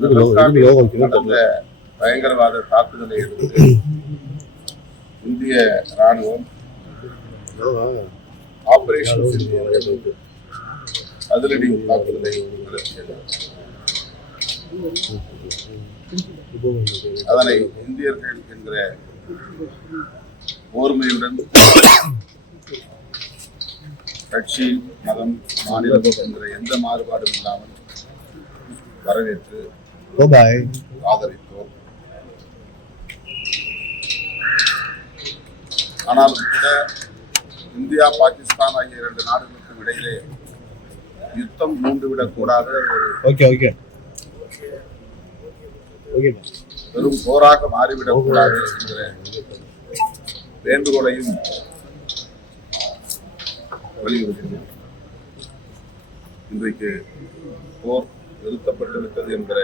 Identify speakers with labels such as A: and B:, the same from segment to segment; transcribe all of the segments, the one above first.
A: நடந்த பயங்கரவாத தாக்குதலை எதிர்த்து இந்திய ராணுவம் ஆபரேஷன் என்ற அதிரடி தாக்குதலை அதனை இந்தியர்கள் என்கிற ஓர்மையுடன் கட்சி மதம் மாநிலம் என்கிற எந்த மாறுபாடும் இல்லாமல் வரவேற்று
B: பாய்
A: ஆதரித்தோம். ஆனாலும் கூட இந்தியா பாகிஸ்தான் ஆகிய இரண்டு நாடுகளுக்கும் இடையிலே யுத்தம் மூண்டுவிடக் கூடாத ஒரு
B: ஓகே ஓகே ஓகே
A: பெரும் போராக மாறிவிடக் கூடாது என்கிற வேண்டுகோளையும் வலியுறுத்தினோம். இன்றைக்கு போர் நிறுத்தப்பட்டு விட்டது என்கிற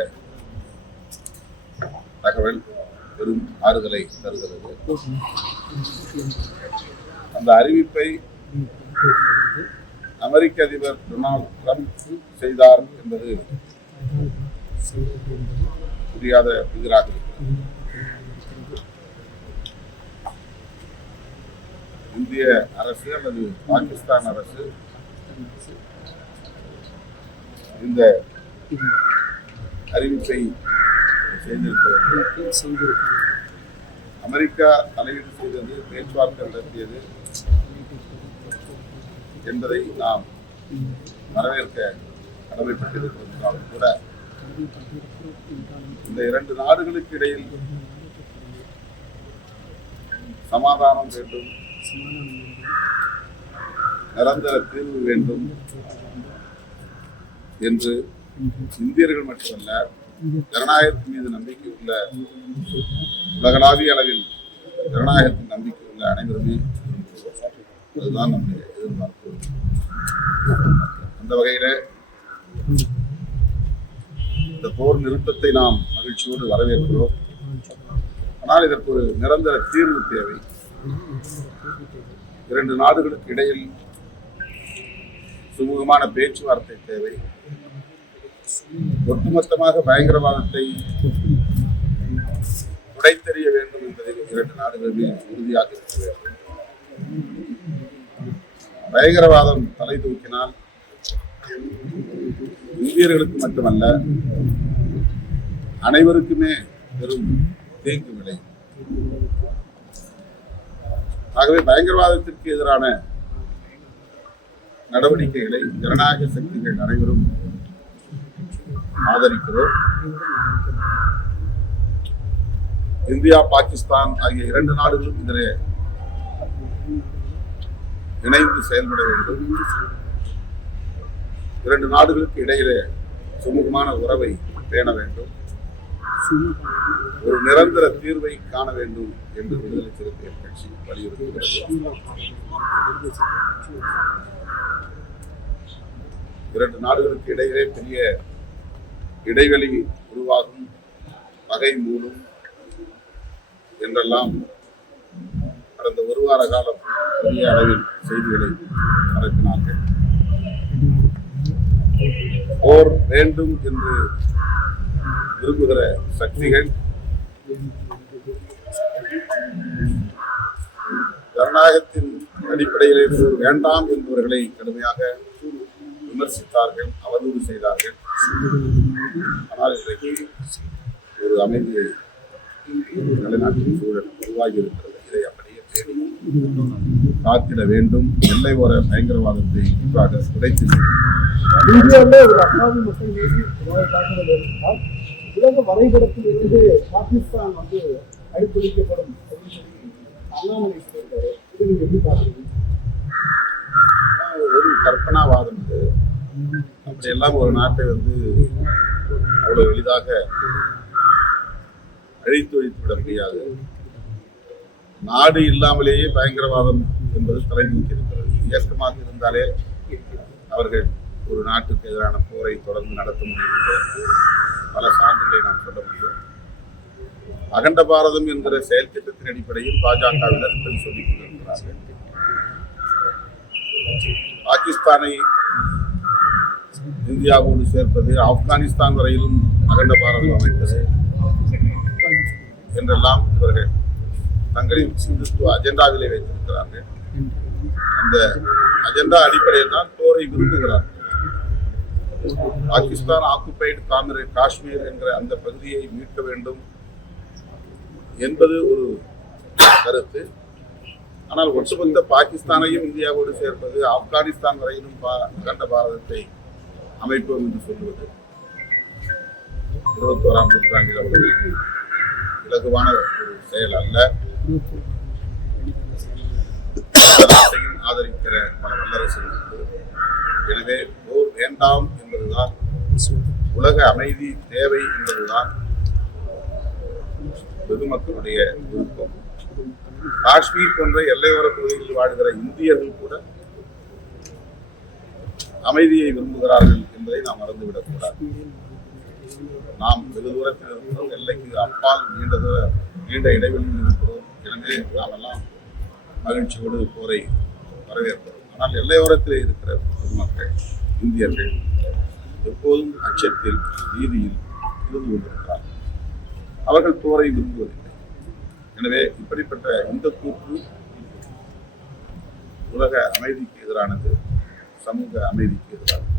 A: தகவல் பெரும் ஆறுதலை தருகிறது. அந்த அறிவிப்பை அமெரிக்க அதிபர் டொனால்ட் ட்ரம்ப் செய்தார் என்பது புரியாத புதிராக இந்திய அரசு அல்லது பாகிஸ்தான் அரசு இந்த அறிவிப்பை செய்திருக்கிறது அமெரிக்கா தலையீடு செய்தது பேச்சுவார்த்தை நடத்தியது என்பதை நாம் வரவேற்க கடமைப்பட்டிருக்கிறதாலும் கூட இந்த இரண்டு நாடுகளுக்கு இடையில் சமாதானம் வேண்டும் நிரந்தர தீர்வு வேண்டும் என்று இந்தியர்கள் மட்டுமல்ல ஜனநாயகத்தின் மீது நம்பிக்கை உள்ள உலகளாவிய அளவில் ஜனநாயகத்தின் நம்பிக்கை உள்ள அனைவருமே அதுதான் நம்முடைய எதிர்பார்ப்பு. அந்த வகையில இந்த போர் நிறுத்தத்தை நாம் மகிழ்ச்சியோடு வரவேற்கிறோம். ஆனால் இதற்கு ஒரு நிரந்தர தீர்வு தேவை. இரண்டு நாடுகளுக்கு இடையில் சுமூகமான பேச்சுவார்த்தை தேவை. ஒட்டுமொத்தமாக பயங்கரவாதத்தை உடைத்தெறிய வேண்டும் என்பதில் இரண்டு நாடுகளுமே உறுதியாக இருக்க வேண்டும் பயங்கரவாதம் தலை தூக்கினால் இந்தியர்களுக்கு மட்டுமல்ல அனைவருக்குமே பெரும் தீங்கு விளையும். ஆகவே பயங்கரவாதத்திற்கு எதிரான நடவடிக்கைகளை ஜனநாயக சக்திகள் அனைவரும் ஆதரிக்கிறோம். இந்தியா பாகிஸ்தான் ஆகிய இரண்டு நாடுகளும் இதிலே இணைந்து செயல்பட வேண்டும். இரண்டு நாடுகளுக்கு இடையிலே சுமூகமான உறவை பேண வேண்டும். ஒரு நிரந்தர தீர்வை காண வேண்டும் என்று விடுதலை சிறுத்தைகள் கட்சி வலியுறுத்துகிறது இரண்டு நாடுகளுக்கு இடையிலே பெரிய இடைவெளி உருவாகும் பகை மூடும் என்றெல்லாம் கடந்த ஒரு வார காலம் பெரிய அளவில் செய்திகளை பரப்பினார்கள். போர் வேண்டும் என்று விரும்புகிற சக்திகள் ஜனநாயகத்தின் அடிப்படையிலே போர் வேண்டாம் என்பவர்களை கடுமையாக விமர்சித்தார்கள் அவதூறு செய்தார்கள். ஆனால் இன்றைக்கு ஒரு அமைதியை நிலைநாட்டும் சூழல் உருவாகி இருக்கிறது இதை அப்படியே பேணி காத்திட வேண்டும். எல்லை ஓர பயங்கரவாதத்தை இன்றாக உடைத்து
C: உலக வரைபடத்தில் இருந்து பாகிஸ்தான் வந்து சொல்லி அண்ணாமலை சொல்லியிருக்காரு. இதை நீங்க எப்படி பாக்குறீங்க
A: ஒரு கற்பனாவாதம் இது. அப்படி எல்லாம் ஒரு நாட்டை வந்து அவ்வளவு எளிதாக அழித்து வைத்துவிட முடியாது. நாடு இல்லாமலேயே பயங்கரவாதம் என்பது தலை இருக்கிறது இயக்கமாக இருந்தாலே அவர்கள் ஒரு நாட்டுக்கு எதிரான போரை தொடர்ந்து நடத்த முடியும் பல சான்றுகளை நாம் சொல்ல முடியும். அகண்ட பாரதம் என்கிற செயல் திட்டத்தின் அடிப்படையில் பாஜகவினர் சொல்லிக் கொண்டிருக்கிறார்கள். பாகிஸ்தானை இந்தியாவோடு சேர்ப்பது ஆப்கானிஸ்தான் வரையிலும் அகண்ட பாரதம் அமைப்பது என்றெல்லாம் இவர்கள் தங்களின் சிந்துத்துவ அஜெண்டாவிலே வைத்திருக்கிறார்கள். அந்த அஜெண்டா அடிப்படையில் தான் போரை விரும்புகிறார்கள். பாகிஸ்தான் ஆக்குபைடு காங்கிரஸ் காஷ்மீர் என்கிற அந்த பகுதியை மீட்க வேண்டும் என்பது ஒரு கருத்து. ஆனால் ஒட்டுமொத்த பாகிஸ்தானையும் இந்தியாவோடு சேர்ப்பது ஆப்கானிஸ்தான் வரையிலும் அகண்ட பாரதத்தை அமைப்போம் என்று சொல்வது இருபத்தோராம் நூற்றாண்டில் அவ்வளவு இலகுவான ஒரு செயல் அல்ல. ஆதரிக்கிற பல வல்லரசுகள் உண்டு. எனவே போர் வேண்டாம் என்பதுதான் உலக அமைதி தேவை என்பதுதான் பொதுமக்களுடைய விருப்பம். காஷ்மீர் போன்ற எல்லையோர பகுதிகளில் வாழ்கிற இந்தியர்கள் கூட அமைதியை விரும்புகிறார்கள் என்பதை நாம் மறந்துவிடக்கூடாது. நாம் வெகு தூரத்தில் இருக்கிறோம் எல்லைக்கு அப்பால் நீண்ட தூர நீண்ட இடைவெளியில் இருக்கிறோம். எனவே நாம் எல்லாம் மகிழ்ச்சியோடு போரை வரவேற்கிறோம். ஆனால் எல்லையோரத்தில் இருக்கிற பொதுமக்கள் இந்தியர்கள் எப்போதும் அச்சத்தில் நீதியில் இருந்து கொண்டிருக்கிறார்கள். அவர்கள் போரை விரும்புவதில்லை. எனவே இப்படிப்பட்ட இந்த கூற்று உலக அமைதிக்கு எதிரானது. சமூக அமைதிக்கு எதிரானது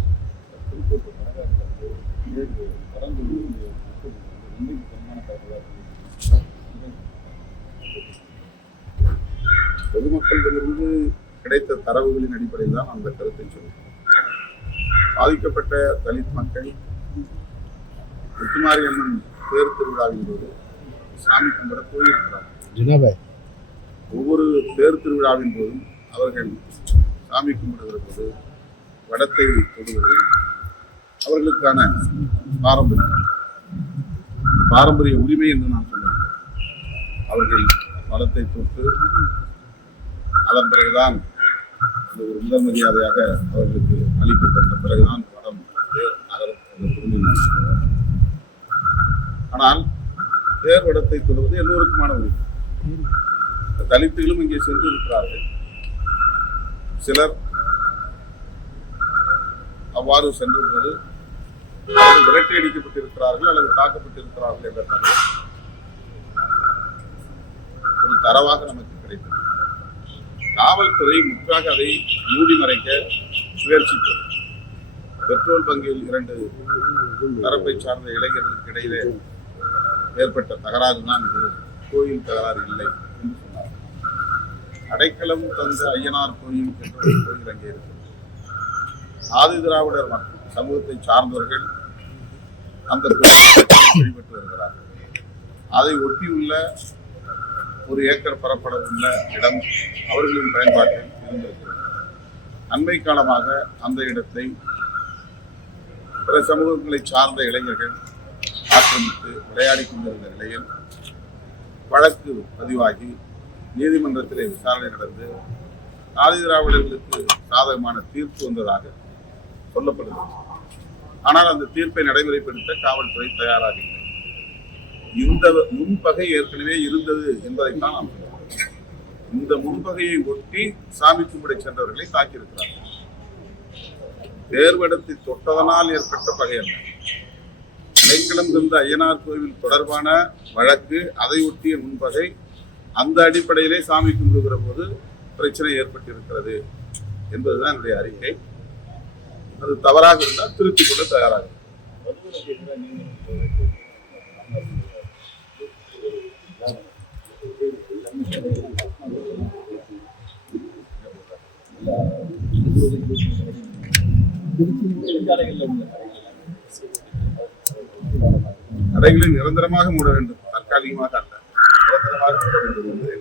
A: பொதுமக்களிடமிருந்து கிடைத்த தரவுகளின் அடிப்படையில் தான் அந்த கருத்தை சொல்கிறோம் பாதிக்கப்பட்ட தலித் மக்கள் முத்துமாரியம்மன் தேர் திருவிழாவின் போது சாமி கும்பிட போயிருக்கிறார்
B: ஜினாபாய்
A: ஒவ்வொரு தேர் திருவிழாவின் போதும் அவர்கள் சாமி கும்பிடுகிற போது வடத்தை தொடுவது அவர்களுக்கான பாரம்பரியம். பாரம்பரிய உரிமை என்று நான் சொல்லுவேன். அவர்கள் வடத்தை தொட்டு அதன் பிறகுதான் அந்த ஒரு முதல் மரியாதையாக அவர்களுக்கு அளிக்கப்பட்ட பிறகுதான் வடம் தேர் நகரம் ஆனால் தேர் வடத்தை தொடுவது எல்லோருக்குமான உரிமை. தலித்துகளும் இங்கே சென்று இருக்கிறார்கள் சிலர் அவ்வாறு சென்றபோது அவர்கள் விரட்டி அடிக்கப்பட்டிருக்கிறார்கள் அல்லது தாக்கப்பட்டிருக்கிறார்கள் என்ற தகவல் ஒரு தரவாக நமக்கு கிடைத்தது. காவல்துறை முற்றாக அதை மூடி மறைக்க முயற்சித்தது. பெட்ரோல் பங்கில் இரண்டு தரப்பை சார்ந்த இளைஞர்களுக்கு இடையிலே ஏற்பட்ட தகராறு தான் இது. கோயில் தகராறு இல்லை என்று சொன்னார் அடைக்கலம் தந்த ஐயனார் கோயில் என்ற ஒரு கோயில் அங்கே இருக்கிறது ஆதி திராவிடர் மற்றும் சமூகத்தை சார்ந்தவர்கள் அந்த கோயிலை வழிபட்டு வருகிறார்கள். அதை ஒட்டியுள்ள ஒரு ஏக்கர் பரப்பளவுள்ள இடம் அவர்களின் பயன்பாட்டில் இருந்திருக்கிறது. அண்மை காலமாக அந்த இடத்தை பிற சமூகங்களை சார்ந்த இளைஞர்கள் ஆக்கிரமித்து விளையாடிக் கொண்டிருந்த நிலையில் வழக்கு பதிவாகி நீதிமன்றத்திலே விசாரணை நடந்து ஆதி திராவிடர்களுக்கு சாதகமான தீர்ப்பு வந்ததாக சொல்லப்படுது. ஆனால் அந்த தீர்ப்பை நடைமுறைப்படுத்த காவல்துறை தயாராக இல்லை இந்த முன்பகை ஏற்கனவே இருந்தது என்பதைத்தான் நாம் இந்த முன்பகையை ஒட்டி சாமி கும்பிட சென்றவர்களை தாக்கியிருக்கிறார்கள். தேர்வெடுத்து தொட்டதனால் ஏற்பட்ட பகை அல்ல. அடைக்கலம் இருந்த ஐயனார் கோவில் தொடர்பான வழக்கு அதை ஒட்டிய முன்பகை அந்த அடிப்படையிலே சாமி கும்பிடுகிற போது பிரச்சனை ஏற்பட்டிருக்கிறது என்பதுதான் என்னுடைய அறிக்கை. அது தவறாக இருந்தால் திருத்திக் கொள்ள தயாராக. கடைகளை நிரந்தரமாக மூட வேண்டும். தற்காலிகமாக அல்ல. நிரந்தரமாக மூட வேண்டும் என்று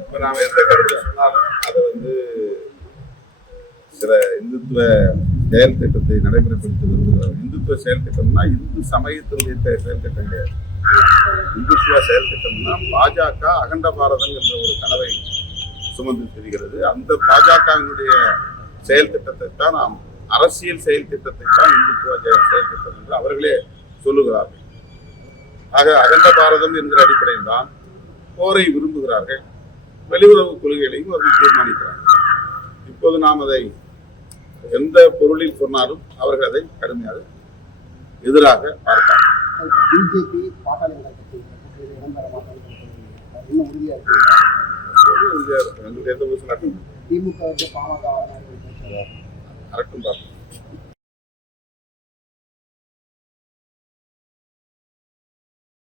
A: இப்போ நாம் எந்த கருத்து சொன்னாலும் அதை வந்து சில இந்துத்துவ செயல் திட்டத்தை நடைமுறைப்படுத்த இந்துத்துவ செயல் திட்டம்னா இந்து சமயத்தினுடைய செயல் திட்டம் கிடையாது. இந்துத்துவ செயல் திட்டம்னா பாஜக அகண்ட பாரதம் என்ற ஒரு கனவை சுமந்து தெரிகிறது. அந்த பாஜகவினுடைய செயல் திட்டத்தை தான் நாம் அரசியல் செயல் திட்டத்தை தான் இந்துத்துவ செயல் திட்டம் என்று அவர்களே சொல்லுகிறார்கள். ஆக அகண்ட பாரதம் என்கிற அடிப்படையில் தான் போரை விரும்புகிறார்கள். வெளியுறவு கொள்கைகளையும் அவர்கள் தீர்மானிக்கிறார்கள். இப்போது நாம் அதை எந்த பொருளில் சொன்னாலும் அவர்கள் அதை கடுமையாக எதிராக பார்ப்பார்
C: பிஜேபி
A: எங்களுக்கு எந்த அரட்டும்